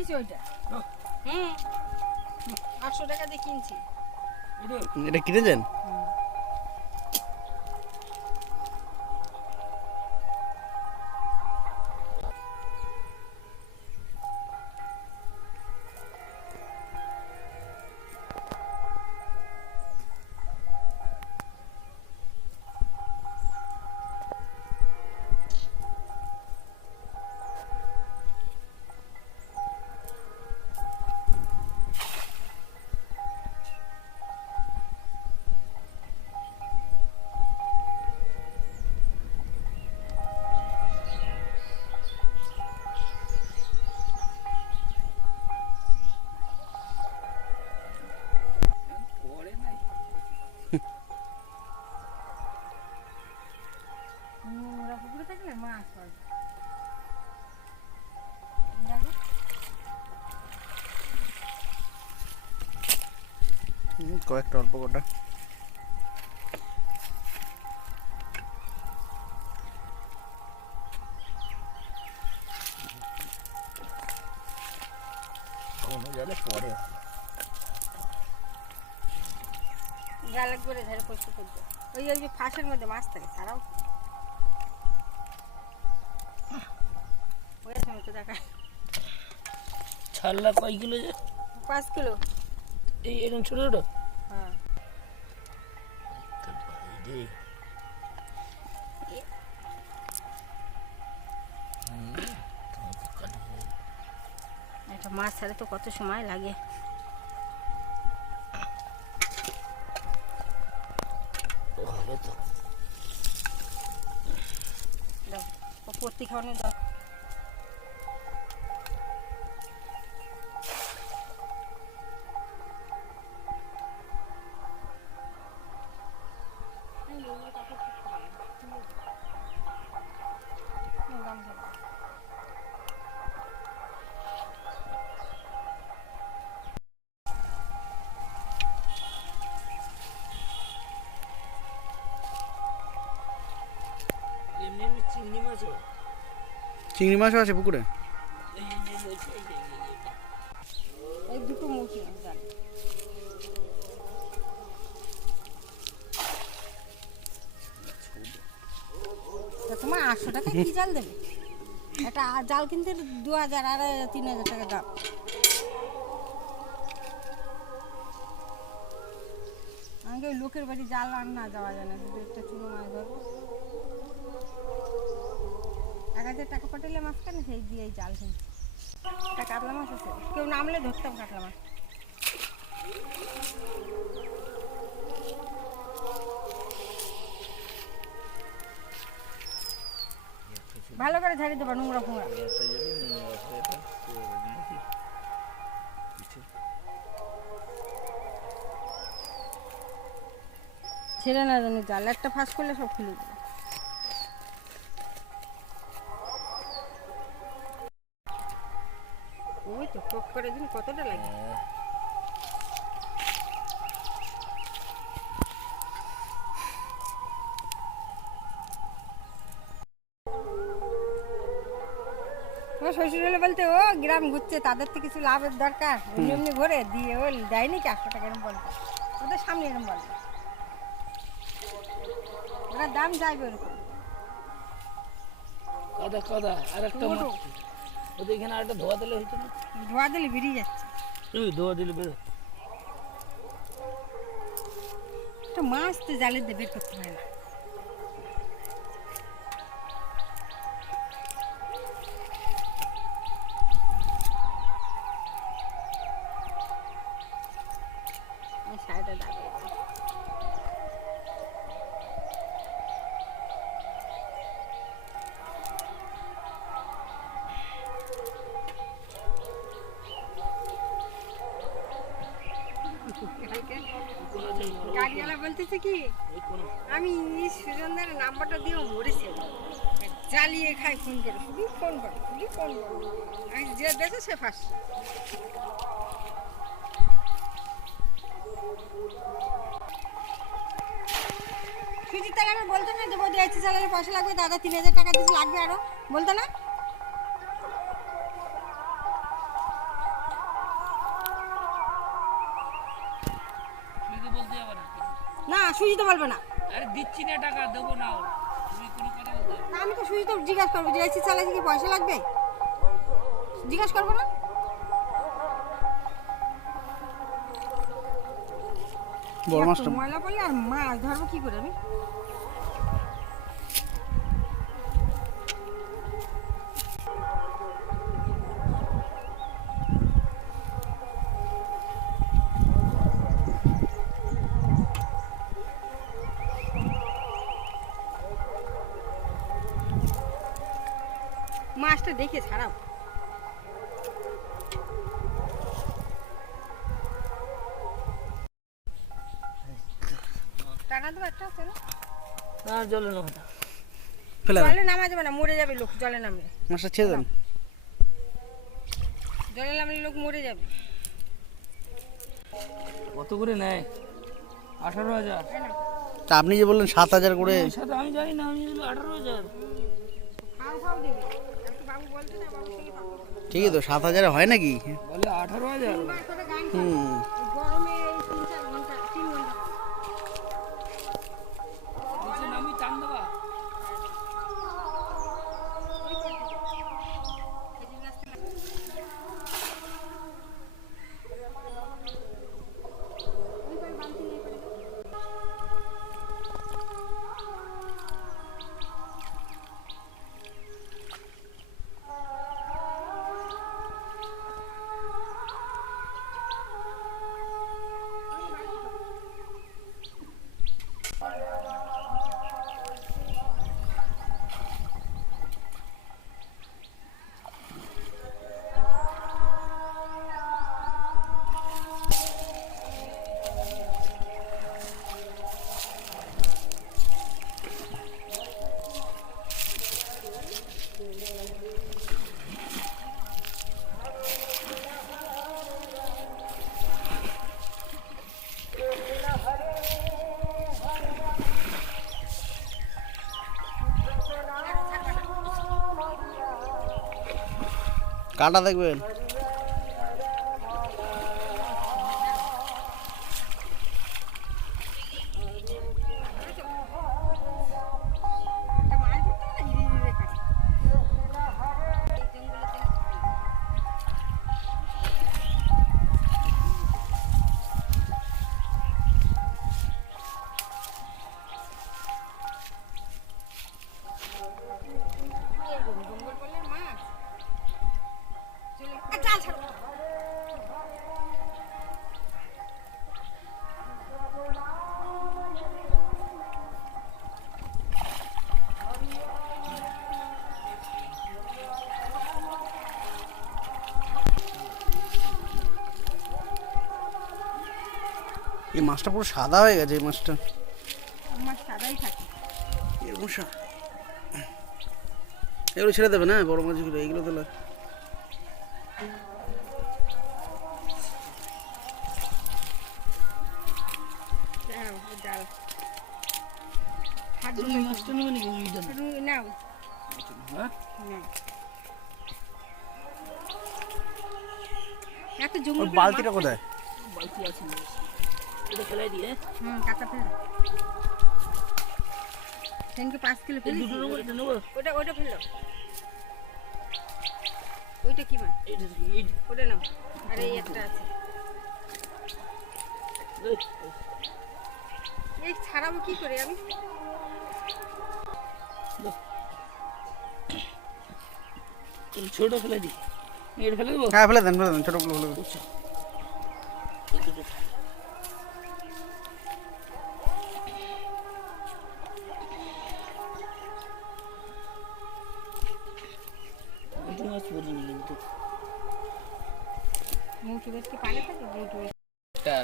কিনেছি ওইটা। হুম, 800 টাকা দিয়ে কিনছি। এটা কিনেছেন? নোংরা পুকুরে থাকলে মাছ পাবে। কয়েকটা অল্প কটা। পরে জাল করে ধারে পরিষ্কার করতে। ওই যে ফাঁসের মধ্যে মাছ থাকে ছাড়াও ওই সময় তো দেখা। ছাড়লা কয় কিলো? 5 কিলো। এই এরকম ছোট ছোট? হ্যাঁ। একটা মাছ ছাড়ে তো কত সময় লাগে। পত্তি খাওয়ানো দাও। এমনি এমনি চিংড়ি মাছও? চিংড়ি মাছও আছে পুকুরে? এই দুটো মুখি জাল। তোমার 800 টাকা কি জাল দেবে? একটা জাল কিনতে 2000 আর 3000 টাকা দাম। আমাকে ওই লোকের বাড়ি জাল আর না যাওয়া যায় না, শুধু একটা চুনো মাছ ধরবো। 1000 টাকা পাঠালে মাছ কেন সেই দিয়েই জাল কিনছি। একটা কাতলা মাছ আছে, কেউ নামলে ধরতাম কাতলা মাছ। ভালো করে ঝাড়ি দেবা নোংরা ফোংরা। ছেড়ে না জানি জাল একটা ফাঁস করলে সব খুলে দেবে। ওই তো টক করে দিন কতটা লাগে। আমার শ্বশুর হলে বলতে ও গ্রাম ঘুরছে, তাদের তো কিছু লাভের দরকার, এমনি এমনি ঘুরে দিয়ে ও দেয়নি কি 800 টাকা এরম বলতো, ওদের সামনে এরম বলতো, ওরা দাম চাইবে ওরকম। কাদা কাদা আর একটা ওদের এখানে আর একটা ধোয়া দিলে হইতো না? ধোয়া দিলে বেরিয়ে যাচ্ছে। ধোয়া দিলে বেরো। একটা মাছ তো জালে দিয়ে বের করতে পারে না। সাইডে দাঁড়িয়ে গাড়িওয়ালা বলতেছে কি আমি সুজনদার নাম্বারটা দিয়েও মরেছে, জ্বালিয়ে খাই ফোন করে, শুধু ফোন করে শুধু ফোন করে, আমি যে দেখে সে ফাঁস। সুজিত তাহলে আমি বলতো না দেবো দিয়েছি চালালে পয়সা লাগবে, দাদা 3000 টাকা দিতে লাগবে আরো, বলতো না? সুজিতে বলবে না। আরে দিচ্ছি না টাকা, দেবো না। তুমি কোনো কথা বলতে হবে না। তা আমি তো সুজিতে জিজ্ঞাসা করবো যে এসি চালাইছি কি পয়সা লাগবে, জিজ্ঞাসা করবো না? বড় একটু মাছটা ময়লা পড়লে আর মাছ ধরবো কি করে আমি? মাছটা দেখে ছাড়াও। টাকা দেবো একটা আছে না? না জলে না ওটা। ফেলে দেন, জলে নামা যাবে না, মরে যাবে লোক জলে নামলে। মাছটা ছেড়ে দেন। জলে নামলে লোক মরে যাবে। কত করে নেয়? 18,000। তাই না? তা আপনি যে বললেন 7,000 করে, এর সাথে আমি জানি না, আমি বলি 18,000। খাও খাও দেবে। একটু বাবু বলতে না, বাবুর সঙ্গে পাবো। ঠিকই তো 7,000 হয় নাকি? বলে 18,000। তিনবার করে গান করে। হুম, এই গরমে এই 3-4 ঘন্টা 3 ঘন্টা করে। নিচে নামি টান দেবা। ওই করতে দে। খেজুর গাছটা লাগবে। ওই পারে বালতি নিয়ে পারে দাও। কাটা দেখবেন। একটা মাছ ধরতে হবে না, হিরে হিরে কাটে। এই জঙ্গলের দিনে খাই। এরকম জঙ্গল করলে মাছ চলে জাল ছাড়ো। এই মাছটা পুরো সাদা হয়ে গেছে, এই মাছটা মাছ সাদাই থাকে। এরকম এগুলো ছেড়ে দেবে না, বড় মাছগুলো এইগুলো তো দাঁড়াও, ওই জাল হাত তুমি মাছটা নেবে নাকি? ওইটা না। নাও হ্যাঁ? নাও। একটা ওর জঙ্গল বালতিটা কোথায়? বালতি আছে না। এটা ফেলাই দিয়ে। কাকা ফেল। সেনকে 5 কিলো এই ফেলি। দুটো নেবো, এটা নেবো। ওটা ফেললো। ওইটা কি মাছ? এইটা এইটা। ওটা নাও। আর এই একটা আছে। এই, এই ছাড়াবো কি করে আমি? এই ছোট ফেলে দিই। এটা ফেলে দেবো। হ্যাঁ ফেলে দেন, ছোটগুলো ফেলে দেন। আচ্ছা। এই দুটো। দুটো মাছ পড়িনি কিন্তু। মৌসুমের কি পানি থাকে? এটা